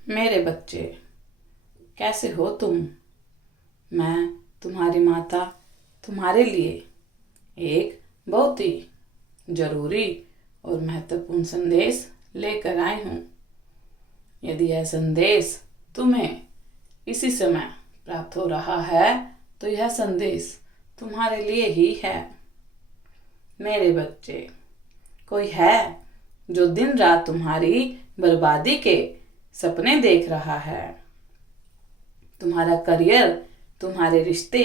मेरे बच्चे, कैसे हो तुम। मैं तुम्हारी माता तुम्हारे लिए एक बहुत ही जरूरी और महत्वपूर्ण संदेश लेकर आई हूँ। यदि यह संदेश तुम्हें इसी समय प्राप्त हो रहा है तो यह संदेश तुम्हारे लिए ही है। मेरे बच्चे, कोई है जो दिन रात तुम्हारी बर्बादी के सपने देख रहा है। तुम्हारा करियर, तुम्हारे रिश्ते,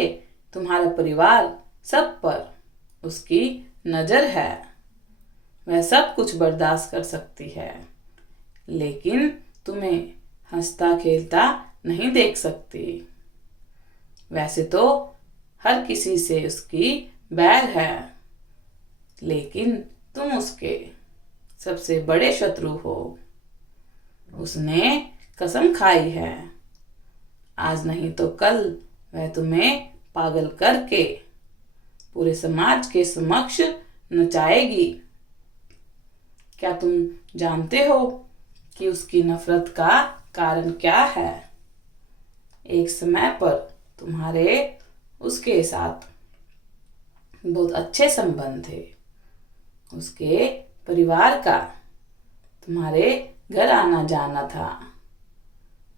तुम्हारा परिवार, सब पर उसकी नजर है। वह सब कुछ बर्दाश्त कर सकती है, लेकिन तुम्हें हंसता खेलता नहीं देख सकती। वैसे तो हर किसी से उसकी बैर है, लेकिन तुम उसके सबसे बड़े शत्रु हो। उसने कसम खाई है, आज नहीं तो कल वह तुम्हें पागल करके पूरे समाज के समक्ष नचाएगी। क्या तुम जानते हो कि उसकी नफरत का कारण क्या है? एक समय पर तुम्हारे उसके साथ बहुत अच्छे संबंध थे। उसके परिवार का तुम्हारे घर आना जाना था।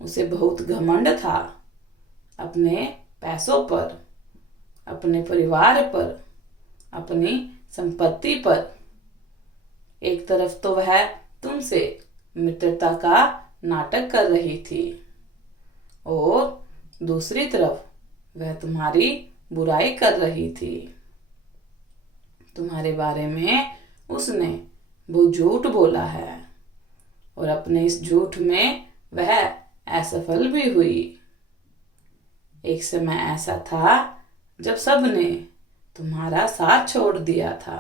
उसे बहुत घमंड था अपने पैसों पर, अपने परिवार पर, अपनी संपत्ति पर। एक तरफ तो वह तुमसे मित्रता का नाटक कर रही थी और दूसरी तरफ वह तुम्हारी बुराई कर रही थी। तुम्हारे बारे में उसने वो झूठ बोला है और अपने इस झूठ में वह असफल भी हुई। एक समय ऐसा था जब सबने तुम्हारा साथ छोड़ दिया था,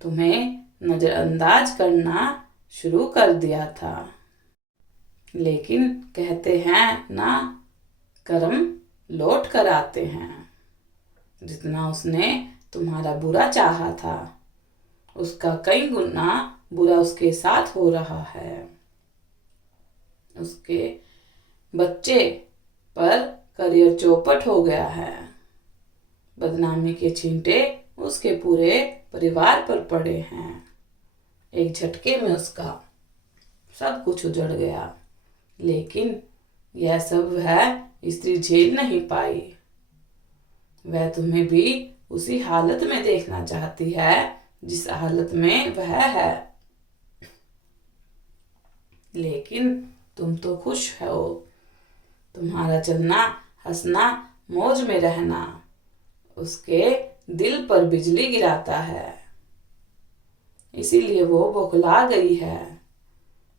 तुम्हें नजरअंदाज करना शुरू कर दिया था। लेकिन कहते हैं ना, कर्म लौट कर आते हैं। जितना उसने तुम्हारा बुरा चाहा था, उसका कई गुना बुरा उसके साथ हो रहा है। उसके बच्चे पर करियर चौपट हो गया है। बदनामी के छींटे उसके पूरे परिवार पर पड़े हैं। एक झटके में उसका सब कुछ उजड़ गया, लेकिन यह सब वह स्त्री झेल नहीं पाई। वह तुम्हें भी उसी हालत में देखना चाहती है जिस हालत में वह है। लेकिन तुम तो खुश हो। तुम्हारा चलना, हंसना, मौज में रहना उसके दिल पर बिजली गिराता है। इसीलिए वो बौखला गई है।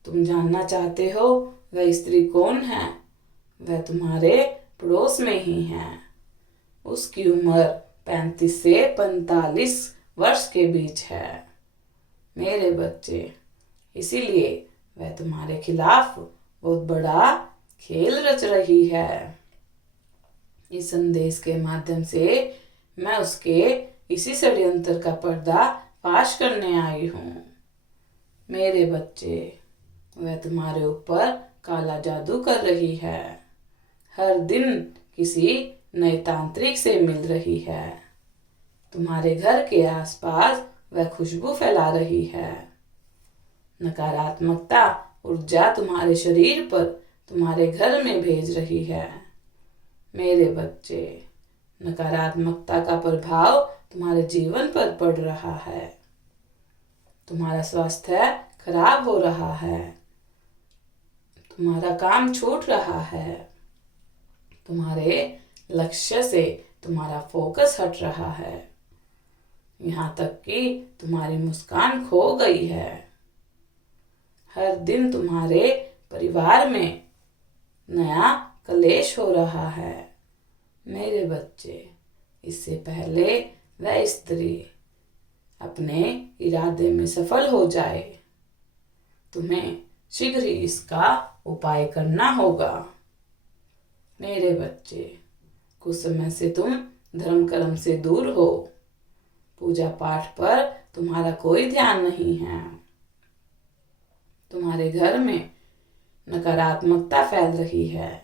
तुम जानना चाहते हो वह स्त्री कौन है? वह तुम्हारे पड़ोस में ही है। उसकी उम्र 35 से 45 वर्ष के बीच है। मेरे बच्चे, इसीलिए वह तुम्हारे खिलाफ बहुत बड़ा खेल रच रही है। इस संदेश के माध्यम से मैं उसके इसी षड्यंत्र का पर्दा फाश करने आई हूँ। मेरे बच्चे, वह तुम्हारे ऊपर काला जादू कर रही है। हर दिन किसी नए तांत्रिक से मिल रही है। तुम्हारे घर के आसपास वह खुशबू फैला रही है। नकारात्मकता ऊर्जा तुम्हारे शरीर पर, तुम्हारे घर में भेज रही है। मेरे बच्चे, नकारात्मकता का प्रभाव तुम्हारे जीवन पर पड़ रहा है। तुम्हारा स्वास्थ्य खराब हो रहा है। तुम्हारा काम छूट रहा है। तुम्हारे लक्ष्य से तुम्हारा फोकस हट रहा है। यहाँ तक कि तुम्हारी मुस्कान खो गई है। हर दिन तुम्हारे परिवार में नया कलेश हो रहा है। मेरे बच्चे, इससे पहले वह स्त्री अपने इरादे में सफल हो जाए, तुम्हें शीघ्र ही इसका उपाय करना होगा। मेरे बच्चे, कुछ समय से तुम धर्म कर्म से दूर हो। पूजा पाठ पर तुम्हारा कोई ध्यान नहीं है। तुम्हारे घर में नकारात्मकता फैल रही है।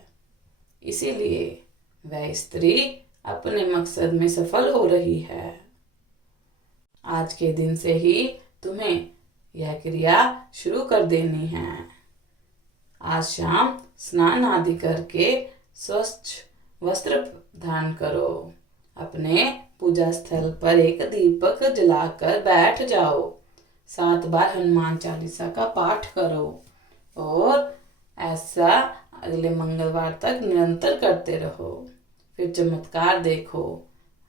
इसीलिए वह स्त्री अपने मकसद में सफल हो रही है। आज के दिन से ही तुम्हें यह क्रिया शुरू कर देनी है। आज शाम स्नान आदि करके स्वच्छ वस्त्र धारण करो। अपने पूजा स्थल पर एक दीपक जलाकर बैठ जाओ। 7 बार हनुमान चालीसा का पाठ करो और ऐसा अगले मंगलवार तक निरंतर करते रहो। फिर चमत्कार देखो।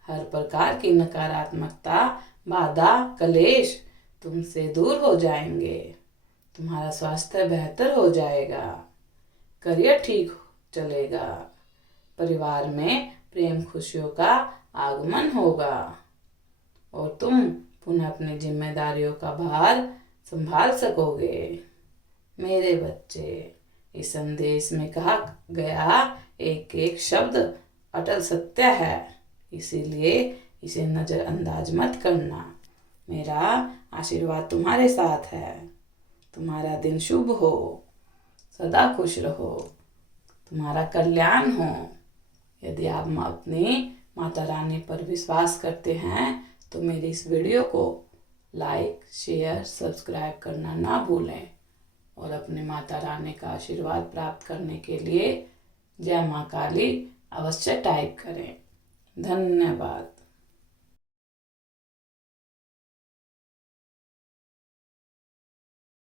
हर प्रकार की नकारात्मकता, बाधा, कलेश तुमसे दूर हो जाएंगे। तुम्हारा स्वास्थ्य बेहतर हो जाएगा। करियर ठीक चलेगा। परिवार में प्रेम खुशियों का आगमन होगा और तुम पुनः अपनी जिम्मेदारियों का भार संभाल सकोगे। मेरे बच्चे, इस संदेश में कहा गया एक एक शब्द अटल सत्य है, इसीलिए इसे नजरअंदाज मत करना। मेरा आशीर्वाद तुम्हारे साथ है। तुम्हारा दिन शुभ हो, सदा खुश रहो, तुम्हारा कल्याण हो। यदि आप अपनी माता रानी पर विश्वास करते हैं तो मेरी इस वीडियो को लाइक, शेयर, सब्सक्राइब करना ना भूलें और अपने माता रानी का आशीर्वाद प्राप्त करने के लिए जय माँ काली अवश्य टाइप करें। धन्यवाद।